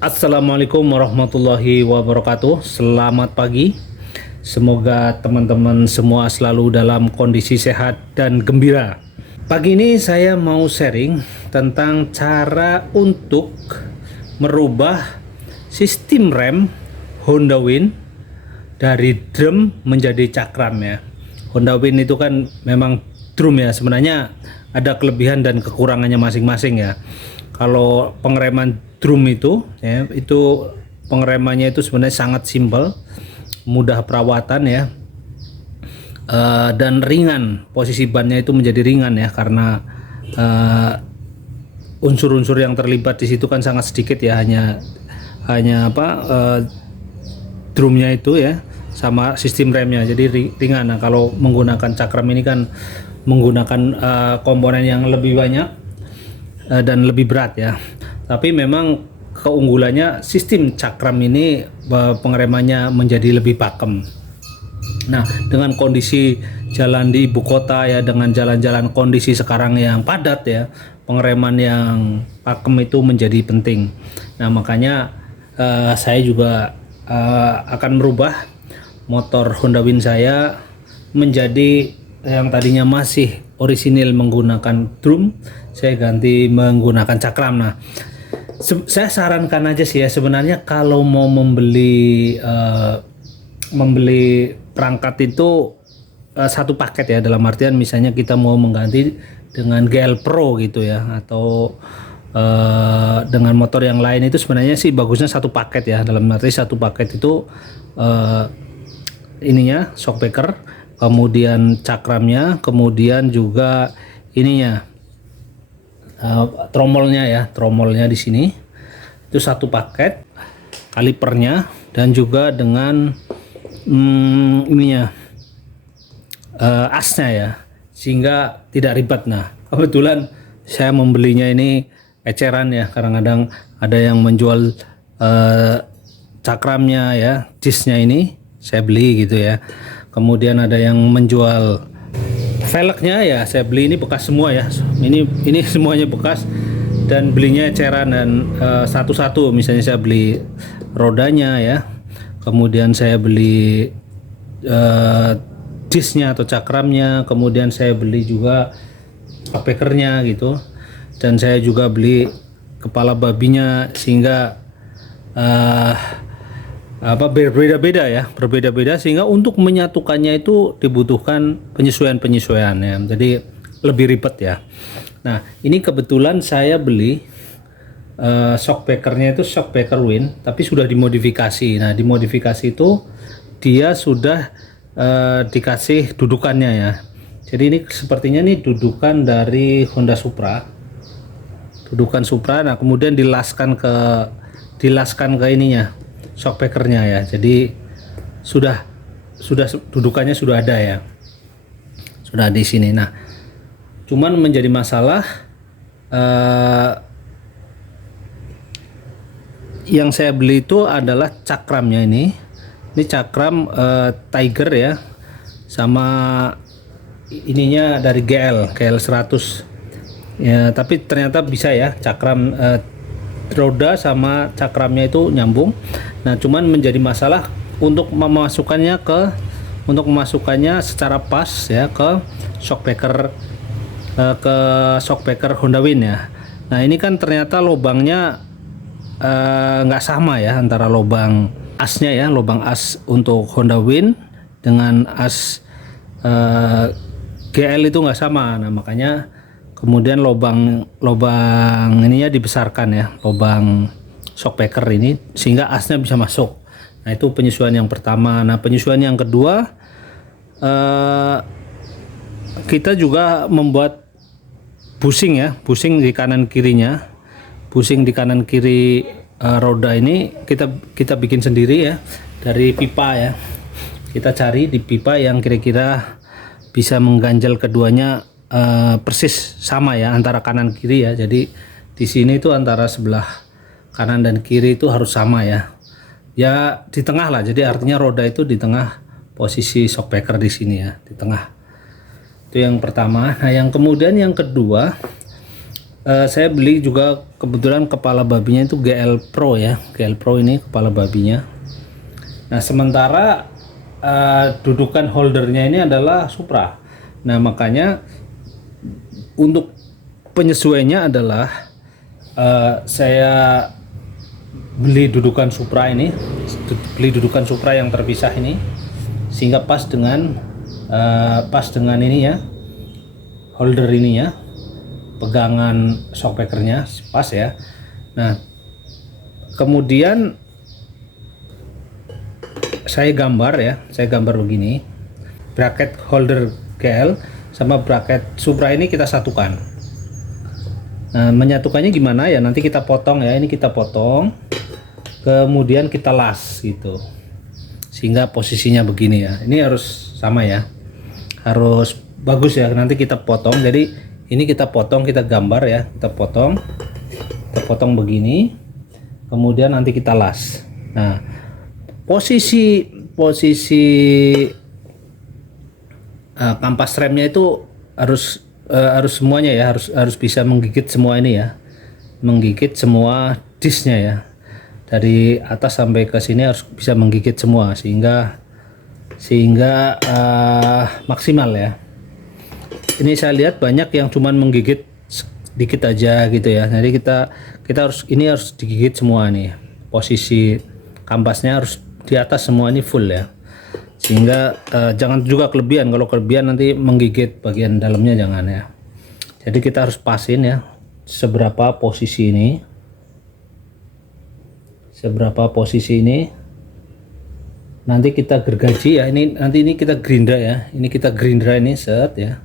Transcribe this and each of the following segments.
Assalamualaikum warahmatullahi wabarakatuh. Selamat pagi. Semoga teman-teman semua selalu dalam kondisi sehat dan gembira. Pagi ini saya mau sharing tentang cara untuk merubah sistem rem Honda Win dari drum menjadi cakram ya. Honda Win itu kan memang drum ya, sebenarnya ada kelebihan dan kekurangannya masing-masing ya. Kalau pengereman drum itu ya, itu pengeremannya itu sebenarnya sangat simpel, mudah perawatan ya, dan ringan. Posisi bannya itu menjadi ringan ya, karena unsur-unsur yang terlibat di situ kan sangat sedikit ya, hanya drumnya itu ya sama sistem remnya, jadi ringan. Nah, kalau menggunakan cakram ini kan menggunakan komponen yang lebih banyak dan lebih berat ya. Tapi memang keunggulannya sistem cakram ini pengeremannya menjadi lebih pakem. Nah, dengan kondisi jalan di ibu kota ya, dengan jalan-jalan kondisi sekarang yang padat ya, pengereman yang pakem itu menjadi penting. Nah, makanya saya juga akan merubah motor Honda Win saya menjadi yang tadinya masih orisinil menggunakan drum, saya ganti menggunakan cakram. Nah, saya sarankan aja sih ya, sebenarnya kalau mau membeli perangkat itu satu paket ya, dalam artian misalnya kita mau mengganti dengan GL Pro gitu ya, atau dengan motor yang lain, itu sebenarnya sih bagusnya satu paket ya. Dalam arti satu paket itu ininya shockbreaker, kemudian cakramnya, kemudian juga ininya tromolnya di sini, itu satu paket, kalipernya, dan juga dengan asnya ya, sehingga tidak ribet. Nah, kebetulan saya membelinya ini eceran ya, kadang-kadang ada yang menjual cakramnya ya, discnya ini saya beli gitu ya, kemudian ada yang menjual velgnya ya, saya beli. Ini bekas semua ya, ini semuanya bekas, dan belinya eceran dan satu-satu. Misalnya saya beli rodanya ya, kemudian saya beli discnya atau cakramnya, kemudian saya beli juga shockbreakernya gitu, dan saya juga beli kepala babinya, sehingga berbeda-beda, sehingga untuk menyatukannya itu dibutuhkan penyesuaian ya, jadi lebih ribet ya. Nah, ini kebetulan saya beli shockbreakernya itu shockbreaker Win, tapi sudah dimodifikasi. Nah, dimodifikasi itu dia sudah dikasih dudukannya ya, jadi ini sepertinya nih dudukan dari Honda Supra, dudukan Supra. Nah, kemudian dilaskan ke ininya, shockbreakernya ya, jadi sudah dudukannya sudah ada ya, sudah di sini. Nah, cuman menjadi masalah yang saya beli itu adalah cakramnya. Ini cakram Tiger ya, sama ininya dari GL 100 ya, tapi ternyata bisa ya, cakram roda sama cakramnya itu nyambung. Nah, cuman menjadi masalah untuk memasukkannya secara pas ya ke shockbreaker Honda Win ya. Nah, ini kan ternyata lubangnya nggak sama ya, antara lubang asnya ya, lubang as untuk Honda Win dengan as GL itu nggak sama. Nah, makanya kemudian lubang ininya dibesarkan ya, lubang shockbreaker ini, sehingga asnya bisa masuk. Nah, itu penyesuaian yang pertama. Nah, penyesuaian yang kedua, kita juga membuat bushing ya, bushing di kanan kirinya, bushing di kanan kiri roda ini kita bikin sendiri ya, dari pipa ya. Kita cari di pipa yang kira-kira bisa mengganjal keduanya persis sama ya, antara kanan kiri ya. Jadi di sini itu antara sebelah kanan dan kiri itu harus sama ya, di tengah lah. Jadi artinya roda itu di tengah, posisi shockbreaker di sini ya, di tengah. Itu yang pertama. Nah, yang kemudian yang kedua, saya beli juga kebetulan kepala babinya itu GL Pro ya, GL Pro ini kepala babinya. Nah sementara dudukan holdernya ini adalah Supra. Nah makanya untuk penyesuaiannya adalah saya beli dudukan Supra ini, beli dudukan Supra yang terpisah ini, sehingga pas dengan ini ya, holder ini ya, pegangan shockbreakernya pas ya. Nah kemudian saya gambar begini, bracket holder GL sama bracket Supra ini kita satukan. Nah menyatukannya gimana ya, nanti kita potong ya, ini kita potong kemudian kita las gitu sehingga posisinya begini ya. Ini harus sama ya, harus bagus ya, nanti kita potong. Jadi ini kita potong, kita gambar ya, kita potong begini, kemudian nanti kita las. Nah posisi kampas remnya itu harus semuanya ya, harus bisa menggigit semua ini ya, menggigit semua disknya ya, dari atas sampai ke sini harus bisa menggigit semua sehingga maksimal ya. Ini saya lihat banyak yang cuman menggigit sedikit aja gitu ya. Jadi kita harus digigit semua nih. Posisi kampasnya harus di atas semua ini full ya. Sehingga jangan juga kelebihan. Kalau kelebihan nanti menggigit bagian dalamnya, jangan ya. Jadi kita harus pasin ya seberapa posisi ini. Nanti kita gergaji ya. Ini kita gerinda ya. Ini kita gerinda ini set ya.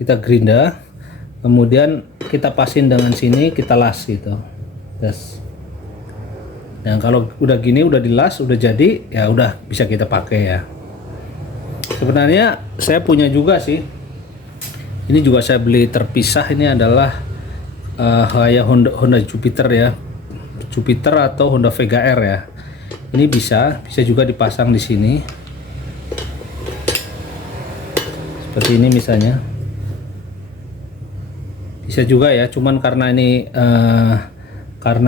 Kita gerinda. Kemudian kita pasin dengan sini, kita las gitu. Yes. Nah kalau udah gini, udah dilas, udah jadi ya, udah bisa kita pakai ya. Sebenarnya saya punya juga sih, ini juga saya beli terpisah. Ini adalah kayak Honda Jupiter ya, Jupiter atau Honda Vega R ya. Ini bisa juga dipasang di sini seperti ini misalnya, bisa juga ya. Cuman karena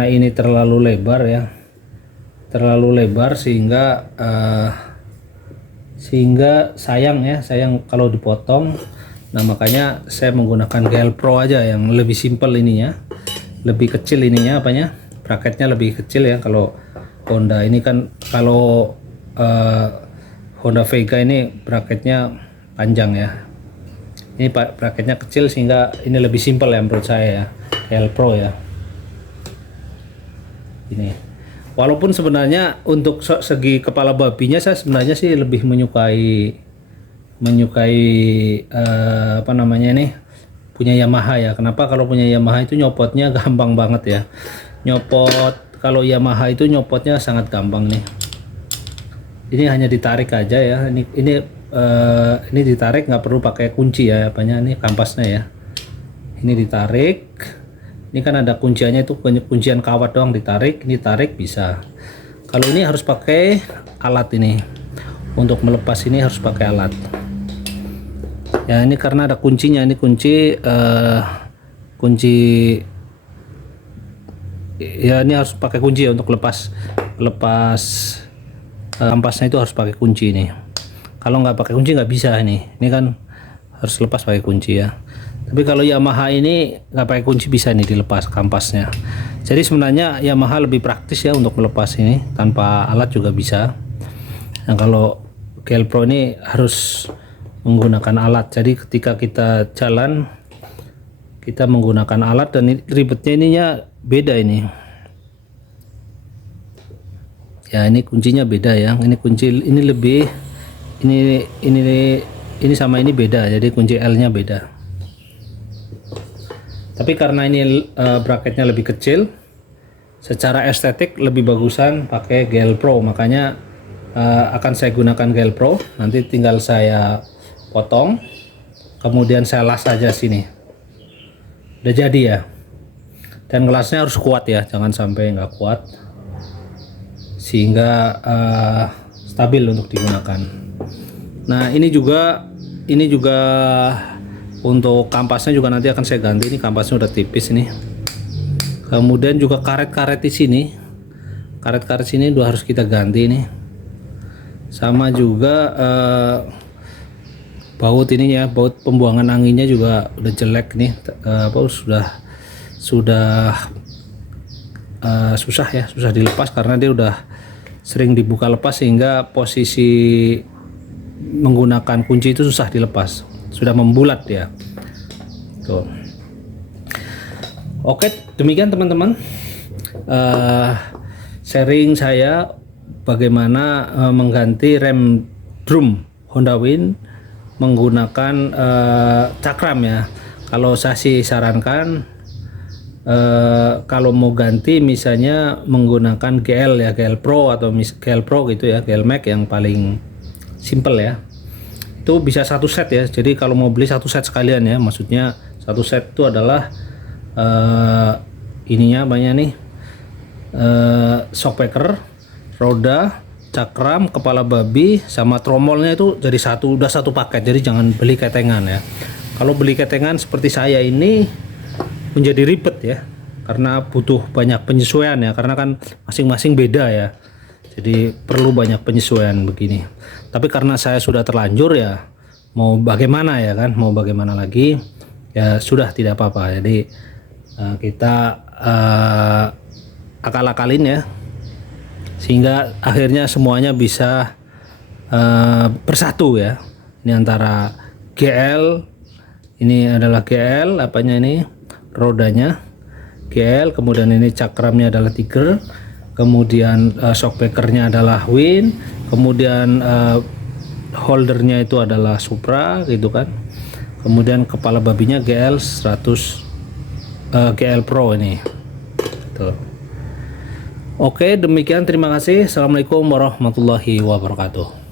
ini terlalu lebar ya, sehingga sayang kalau dipotong. Nah makanya saya menggunakan GL Pro aja yang lebih simple ininya, lebih kecil ininya bracketnya lebih kecil ya. Kalau Honda ini kan, kalau Honda Vega ini bracketnya panjang ya, ini bracketnya kecil sehingga ini lebih simple ya menurut saya ya, GL Pro ya ini. Walaupun sebenarnya untuk segi kepala babinya saya sebenarnya sih lebih menyukai punya Yamaha ya. Kenapa? Kalau punya Yamaha itu nyopotnya gampang banget ya. Kalau Yamaha itu nyopotnya sangat gampang nih. Ini hanya ditarik aja ya. Ini ditarik, nggak perlu pakai kunci ya. Ini kampasnya ya. Ini ditarik. Ini kan ada kunciannya, itu kuncian kawat doang, ditarik, ini tarik bisa. Kalau ini harus pakai alat ini. Untuk melepas ini harus pakai alat. Ya ini karena ada kuncinya, ini kunci ya, ini harus pakai kunci ya untuk lepas kampasnya, itu harus pakai kunci ini. Kalau nggak pakai kunci nggak bisa ini kan harus lepas pakai kunci ya. Tapi kalau Yamaha ini nggak pakai kunci, bisa nih dilepas kampasnya. Jadi sebenarnya Yamaha lebih praktis ya untuk melepas ini, tanpa alat juga bisa. Nah kalau GL Pro ini harus menggunakan alat. Jadi ketika kita jalan, kita menggunakan alat, dan ribetnya ininya beda ini. Ya ini kuncinya beda ya. Ini kunci ini lebih ini sama ini beda. Jadi kunci L-nya beda. Tapi karena ini bracketnya lebih kecil, secara estetik lebih bagusan pakai GL Pro. Makanya akan saya gunakan GL Pro. Nanti tinggal saya potong, kemudian saya las aja sini. Udah jadi ya. Dan gelasnya harus kuat ya, jangan sampai nggak kuat, sehingga stabil untuk digunakan. Nah ini juga untuk kampasnya juga nanti akan saya ganti. Ini kampasnya udah tipis ini, Kemudian juga karet-karet di sini, karet-karet sini harus kita ganti nih. Sama juga baut ininya, baut pembuangan anginnya juga udah jelek nih, sudah susah ya, susah dilepas karena dia udah sering dibuka lepas sehingga posisi menggunakan kunci itu susah dilepas, sudah membulat ya. Tuh. Oke, demikian teman-teman sharing saya bagaimana mengganti rem drum Honda Wind menggunakan cakram ya. Kalau saya sih sarankan kalau mau ganti misalnya menggunakan GL ya, GL Pro atau GL Pro gitu ya, GL Max yang paling simple ya. Itu bisa satu set ya. Jadi kalau mau beli satu set sekalian ya, maksudnya satu set itu adalah ininya banyak nih, shockbreaker, roda, cakram, kepala babi, sama tromolnya itu jadi satu, udah satu paket. Jadi jangan beli ketengan ya. Kalau beli ketengan seperti saya ini menjadi ribet ya, karena butuh banyak penyesuaian ya, karena kan masing-masing beda ya, jadi perlu banyak penyesuaian begini. Tapi karena saya sudah terlanjur ya, mau bagaimana ya kan, mau bagaimana lagi ya, sudah tidak apa-apa. Jadi kita akal-akalin ya, sehingga akhirnya semuanya bisa bersatu ya. Ini antara GL, ini adalah GL, apanya ini, rodanya GL, kemudian ini cakramnya adalah Tiger, kemudian shockbreakernya adalah Wind, kemudian holdernya itu adalah Supra gitu kan, kemudian kepala babinya GL 100 GL Pro ini. Tuh. Oke, demikian, terima kasih. Assalamualaikum warahmatullahi wabarakatuh.